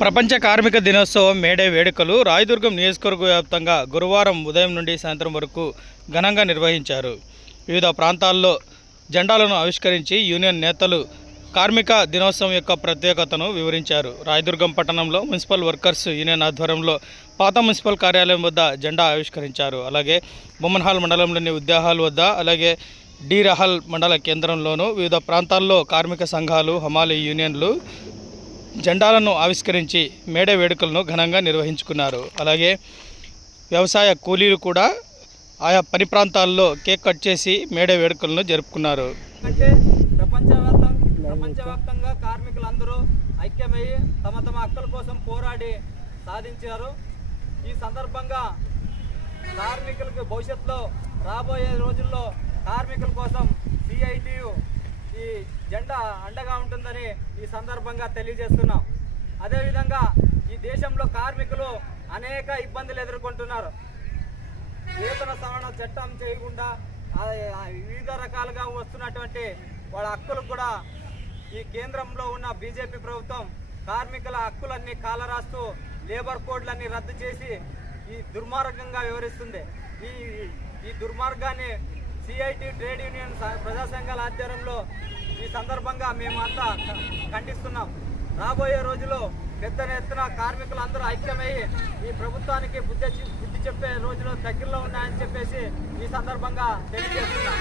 ప్రపంచ కార్మిక దినోత్సవం మేడే వేడుకలు రాయదుర్గం నియోజకవర్గ వ్యాప్తంగా గురువారం ఉదయం నుండి సాయంత్రం వరకు ఘనంగా నిర్వహించారు. వివిధ ప్రాంతాల్లో జెండాలను ఆవిష్కరించి యూనియన్ నేతలు కార్మిక దినోత్సవం యొక్క ప్రత్యేకతను వివరించారు. రాయదుర్గం పట్టణంలో మున్సిపల్ వర్కర్స్ యూనియన్ ఆధ్వర్యంలో పాత మున్సిపల్ కార్యాలయం వద్ద జెండా ఆవిష్కరించారు. అలాగే బొమ్మన్హాల్ మండలంలోని ఉద్యాహాల్ వద్ద అలాగే డి రహల్ మండల కేంద్రంలోనూ వివిధ ప్రాంతాల్లో కార్మిక సంఘాలు హమాలి యూనియన్లు జెండాలను ఆవిష్కరించి మేడే వేడుకలను ఘనంగా నిర్వహించుకున్నారు. అలాగే వ్యవసాయ కూలీలు కూడా ఆయా పని ప్రాంతాల్లో కేక్ కట్ చేసి మేడే వేడుకలను జరుపుకున్నారు. ప్రపంచవ్యాప్తం ప్రపంచవ్యాప్తంగా కార్మికులందరూ ఐక్యమయ్యి తమ తమ హక్కుల కోసం పోరాడి సాధించారు. ఈ సందర్భంగా కార్మికులకు భవిష్యత్తులో రాబోయే రోజుల్లో కార్మికుల కోసం సిఐటియు జెండా అండగా ఉంటుందని ఈ సందర్భంగా తెలియజేస్తున్నాం. అదేవిధంగా ఈ దేశంలో కార్మికులు అనేక ఇబ్బందులు ఎదుర్కొంటున్నారు. వేతన సవరణ చట్టం చేయకుండా వివిధ రకాలుగా వస్తున్నటువంటి వాళ్ళ హక్కులు కూడా ఈ కేంద్రంలో ఉన్న బీజేపీ ప్రభుత్వం కార్మికుల హక్కులన్నీ కాలరాస్తూ లేబర్ కోడ్లన్నీ రద్దు చేసి ఈ దుర్మార్గంగా వివరిస్తుంది ఈ ఈ దుర్మార్గాన్ని సిఐటి ట్రేడ్ యూనియన్ ప్రజాసంఘాల ప్రజా సంఘాల ఆధ్వర్యంలో ఈ సందర్భంగా మేమంతా ఖండిస్తున్నాం. రాబోయే రోజుల్లో పెద్ద ఎత్తున కార్మికులందరూ ఐక్యమయ్యి ఈ ప్రభుత్వానికి బుద్ధి బుద్ధి చెప్పే రోజులు దగ్గరలో ఉన్నాయని చెప్పేసి ఈ సందర్భంగా తెలియజేస్తున్నాం.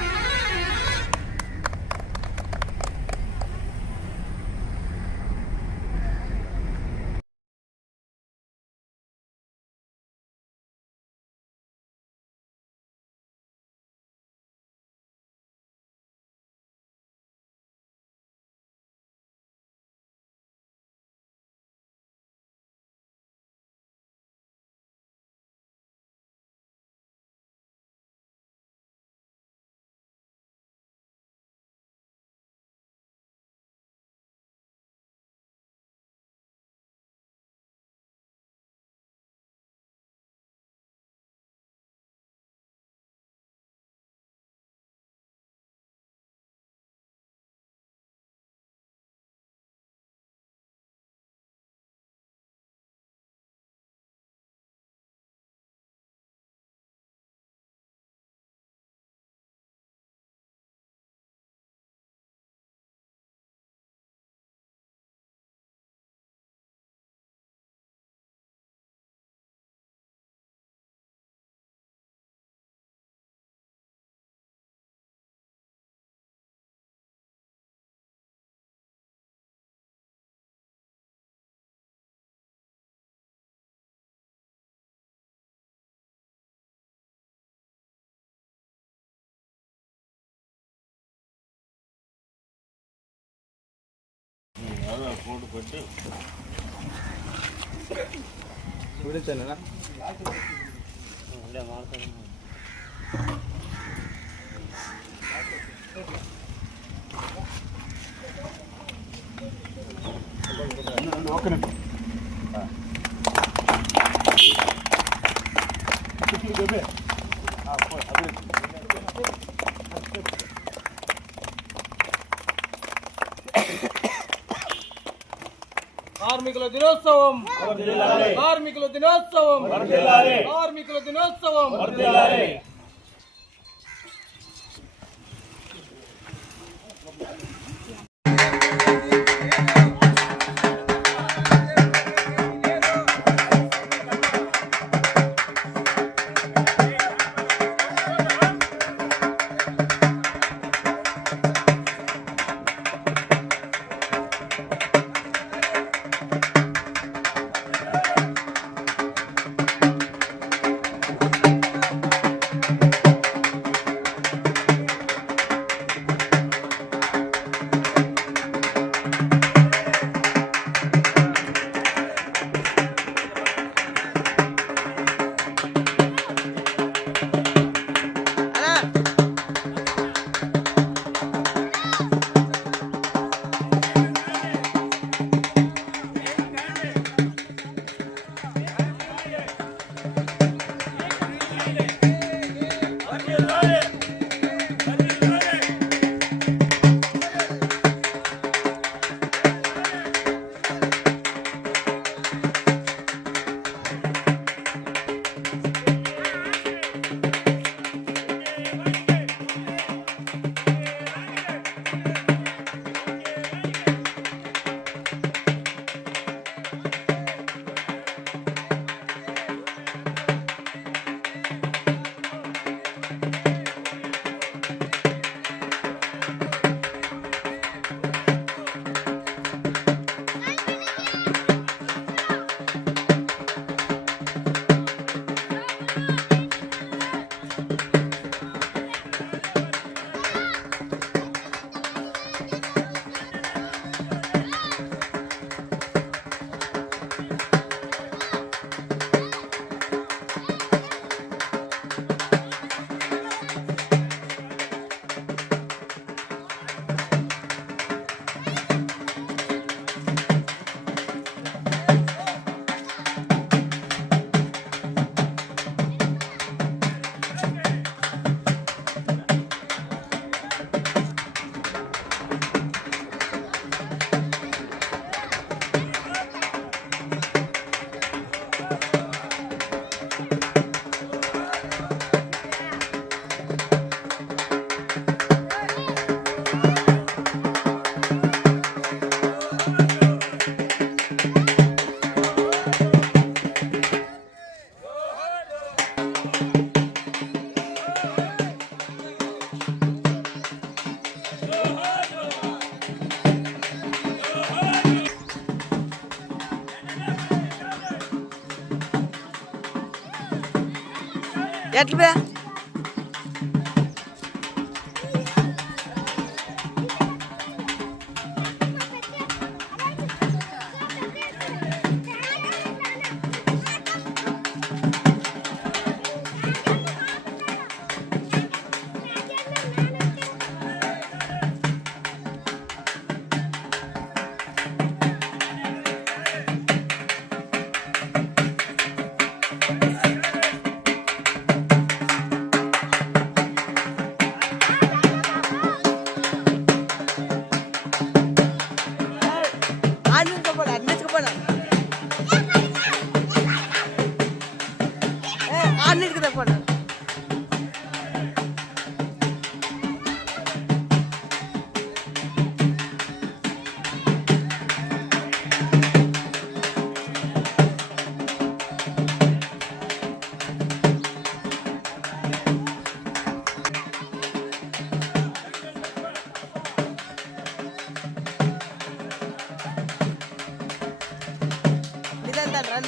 போட்டு விடுத்தனா നോക്കണം ആ അപ്പോൾ അത് కార్మికుల దినోత్సవం. కార్మికుల దినోత్సవం. కార్మికుల దినోత్సవం. Gel be.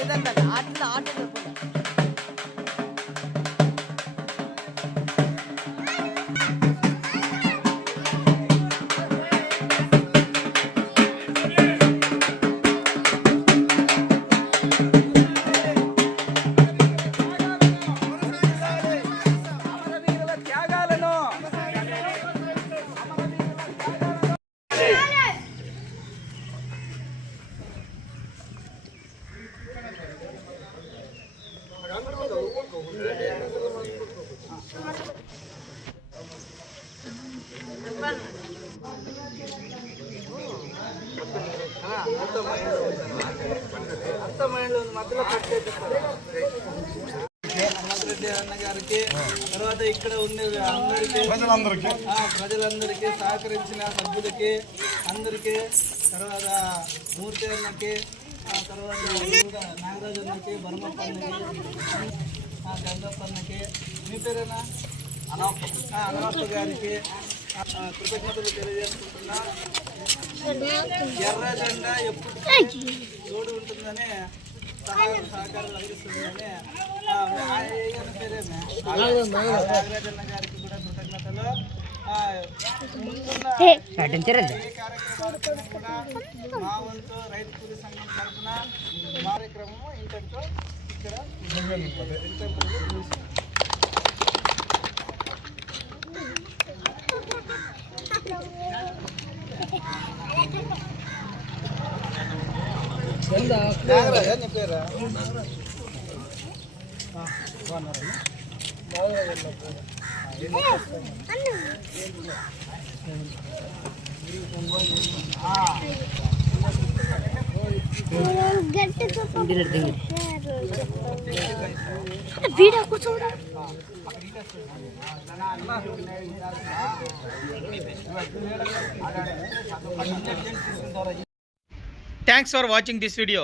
ഇതെന്താ గారికి తర్వాత ఇక్కడ ఉండే అందరికీ ప్రజలందరికీ. ప్రజలందరికీ సహకరించిన సభ్యులకి అందరికీ తర్వాత మూర్తి అన్నకి తర్వాత నాగరాజు అన్నకి బర్మప్ప అన్నకి ఆ గంగప్ప అన్నకి మీ పేరేనా? అనప్ప అనప్ప గారికి కృతజ్ఞతలు తెలియజేసుకుంటున్నా. ఎర్ర జెండా ఎప్పుడు తోడు ఉంటుందని సహాయం సహకారాలు అందిస్తుందని ఆ, మా వంతు రైతు కూలి సంఘం తరఫున కార్యక్రమం ఇంతటితో ఇక్కడ ఇంతటితో నీ పేరా thanks for watching this video